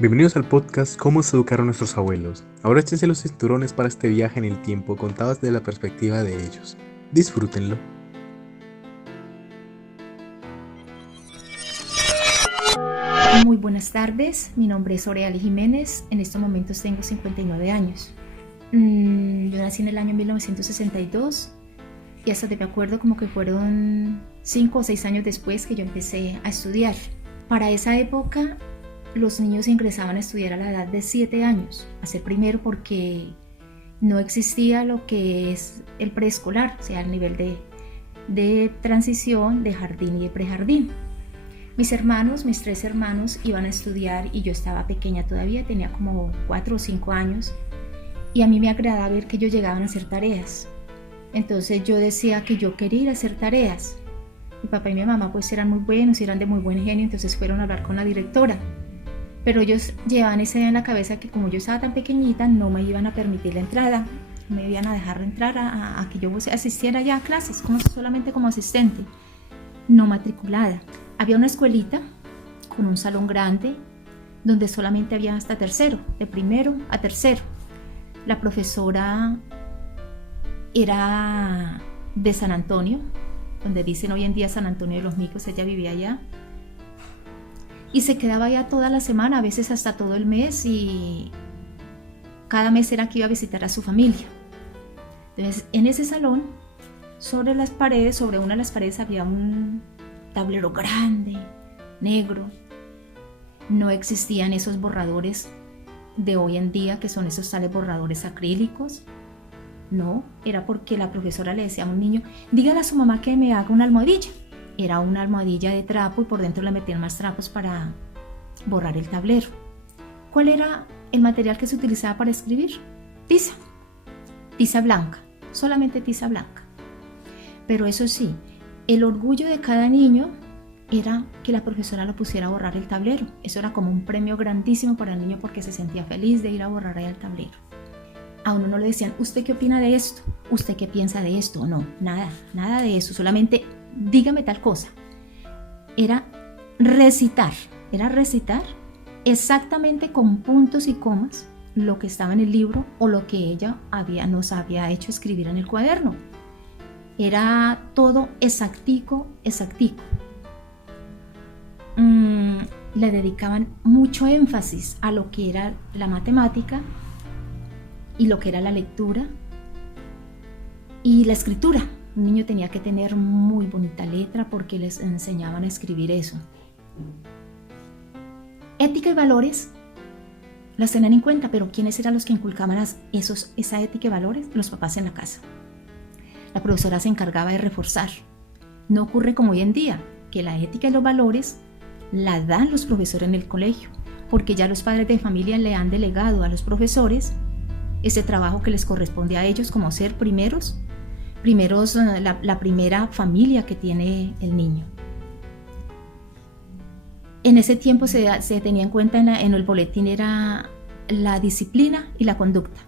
Bienvenidos al podcast Cómo se educaron nuestros abuelos. Abróchense los cinturones para este viaje en el tiempo contado desde la perspectiva de ellos. Disfrútenlo. Muy buenas tardes, mi nombre es Oreali Jiménez, en estos momentos tengo 59 años. Yo nací en el año 1962 y hasta me acuerdo como que fueron 5 o 6 años después que yo empecé a estudiar. Para esa época los niños ingresaban a estudiar a la edad de 7 años, a ser primero porque no existía lo que es el preescolar, o sea, el nivel de transición de jardín y de prejardín. Mis 3 hermanos iban a estudiar y yo estaba pequeña todavía, tenía como 4 o 5 años y a mí me agradaba ver que ellos llegaban a hacer tareas. Entonces yo decía que yo quería ir a hacer tareas. Mi papá y mi mamá pues eran muy buenos y eran de muy buen genio, entonces fueron a hablar con la directora. Pero ellos llevaban esa idea en la cabeza que como yo estaba tan pequeñita no me iban a permitir la entrada, me iban a dejar entrar a que yo asistiera ya a clases, solamente como asistente, no matriculada. Había una escuelita con un salón grande donde solamente había hasta tercero, de primero a tercero. La profesora era de San Antonio, donde dicen hoy en día San Antonio de los Micos, ella vivía allá. Y se quedaba allá toda la semana, a veces hasta todo el mes, y cada mes era que iba a visitar a su familia. Entonces, en ese salón, sobre una de las paredes había un tablero grande, negro. No existían esos borradores de hoy en día, que son esos tales borradores acrílicos. No, era porque la profesora le decía a un niño, dígale a su mamá que me haga una almohadilla. Era una almohadilla de trapo y por dentro le metían más trapos para borrar el tablero. ¿Cuál era el material que se utilizaba para escribir? Tiza blanca, solamente tiza blanca. Pero eso sí, el orgullo de cada niño era que la profesora lo pusiera a borrar el tablero. Eso era como un premio grandísimo para el niño porque se sentía feliz de ir a borrar ahí el tablero. A uno no le decían, ¿usted qué opina de esto? ¿Usted qué piensa de esto? No, nada de eso, solamente dígame tal cosa. Era recitar exactamente con puntos y comas lo que estaba en el libro o lo que ella nos había hecho escribir en el cuaderno. Era todo exactico. Le dedicaban mucho énfasis a lo que era la matemática y lo que era la lectura y la escritura. Un niño tenía que tener muy bonita letra porque les enseñaban a escribir eso. Ética y valores las tenían en cuenta, pero ¿quiénes eran los que inculcaban esa ética y valores? Los papás en la casa. La profesora se encargaba de reforzar. No ocurre como hoy en día, que la ética y los valores la dan los profesores en el colegio, porque ya los padres de familia le han delegado a los profesores ese trabajo que les corresponde a ellos como ser la primera familia que tiene el niño. En ese tiempo se tenía en cuenta en el boletín era la disciplina y la conducta.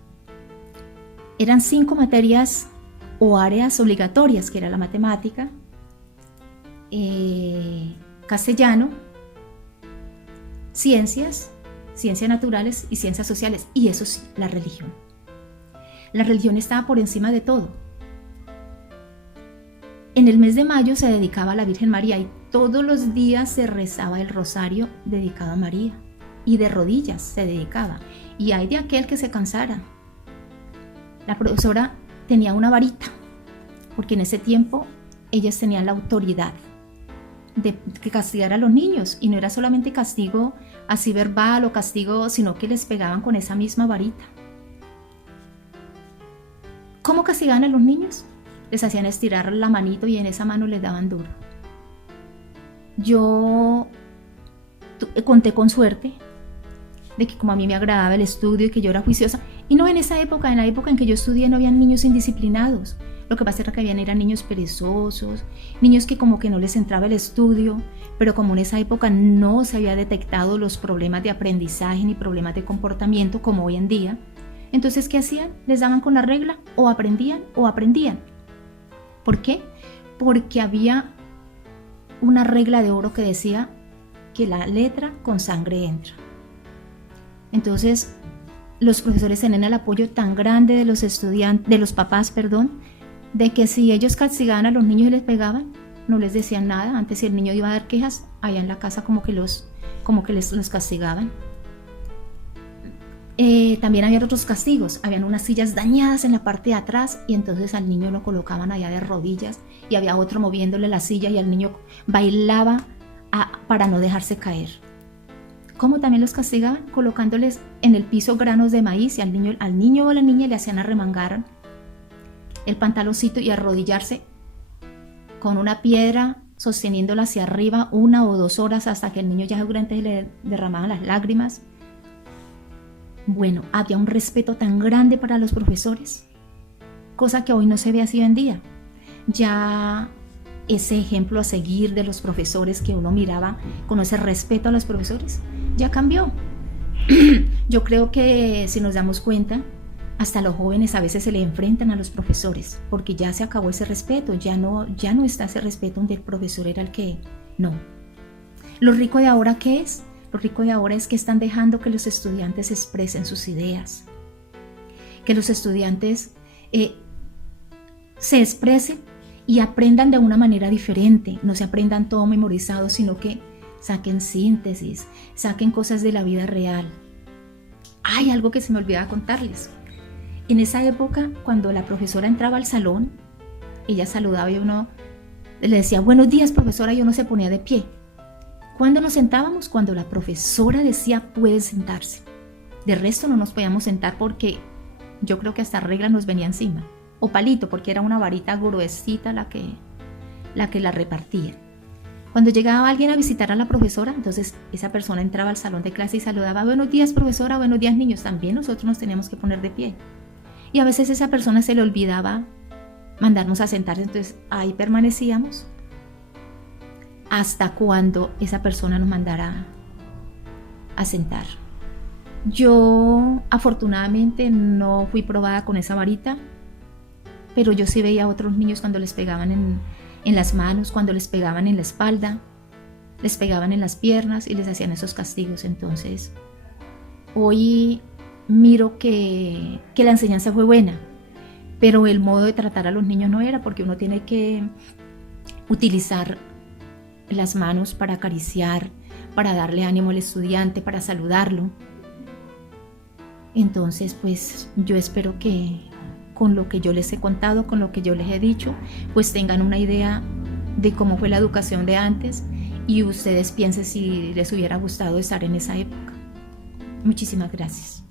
Eran 5 materias o áreas obligatorias, que era la matemática, castellano, ciencias naturales y ciencias sociales, y eso sí, la religión. La religión estaba por encima de todo. En el mes de mayo se dedicaba a la Virgen María y todos los días se rezaba el rosario dedicado a María y de rodillas se dedicaba. Y hay de aquel que se cansara. La profesora tenía una varita, porque en ese tiempo ellas tenían la autoridad de castigar a los niños, y no era solamente castigo así verbal o castigo, sino que les pegaban con esa misma varita. ¿Cómo castigaban a los niños? Les hacían estirar la manito y en esa mano les daban duro. Yo conté con suerte de que como a mí me agradaba el estudio y que yo era juiciosa, y no en la época en que yo estudié no habían niños indisciplinados. Lo que pasa era que eran niños perezosos, niños que como que no les entraba el estudio, pero como en esa época no se había detectado los problemas de aprendizaje ni problemas de comportamiento como hoy en día, entonces ¿qué hacían? Les daban con la regla, o aprendían. ¿Por qué? Porque había una regla de oro que decía que la letra con sangre entra. Entonces, los profesores tenían el apoyo tan grande de los estudiantes, de los papás, perdón, de que si ellos castigaban a los niños y les pegaban, no les decían nada. Antes, si el niño iba a dar quejas, allá en la casa como que los castigaban. También había otros castigos, habían unas sillas dañadas en la parte de atrás y entonces al niño lo colocaban allá de rodillas y había otro moviéndole la silla y el niño bailaba para no dejarse caer. ¿Cómo también los castigaban? Colocándoles en el piso granos de maíz y al niño o a la niña le hacían arremangar el pantaloncito y arrodillarse con una piedra sosteniéndola hacia arriba 1 o 2 horas hasta que el niño ya seguramente le derramaban las lágrimas. Bueno, había un respeto tan grande para los profesores, cosa que hoy no se ve así hoy en día. Ya ese ejemplo a seguir de los profesores que uno miraba con ese respeto a los profesores, ya cambió. Yo creo que si nos damos cuenta, hasta los jóvenes a veces se le enfrentan a los profesores, porque ya se acabó ese respeto, ya no está ese respeto donde el profesor era el que no. Lo rico de ahora, ¿qué es? Lo rico de ahora es que están dejando que los estudiantes expresen sus ideas, que los estudiantes se expresen y aprendan de una manera diferente, no se aprendan todo memorizado, sino que saquen síntesis, saquen cosas de la vida real. Hay algo que se me olvidaba contarles. En esa época, cuando la profesora entraba al salón, ella saludaba y uno le decía, buenos días, profesora, y uno se ponía de pie. ¿Cuándo nos sentábamos? Cuando la profesora decía, pueden sentarse. De resto no nos podíamos sentar porque yo creo que hasta regla nos venía encima. O palito, porque era una varita gruesita la que la repartía. Cuando llegaba alguien a visitar a la profesora, entonces esa persona entraba al salón de clase y saludaba, buenos días, profesora, buenos días, niños. También nosotros nos teníamos que poner de pie. Y a veces a esa persona se le olvidaba mandarnos a sentarse, entonces ahí permanecíamos hasta cuando esa persona nos mandara a sentar. Yo afortunadamente no fui probada con esa varita, pero yo sí veía a otros niños cuando les pegaban en las manos, cuando les pegaban en la espalda, les pegaban en las piernas y les hacían esos castigos. Entonces, hoy miro que la enseñanza fue buena, pero el modo de tratar a los niños no era, porque uno tiene que utilizar las manos para acariciar, para darle ánimo al estudiante, para saludarlo. Entonces, pues yo espero que con lo que yo les he contado, con lo que yo les he dicho, pues tengan una idea de cómo fue la educación de antes y ustedes piensen si les hubiera gustado estar en esa época. Muchísimas gracias.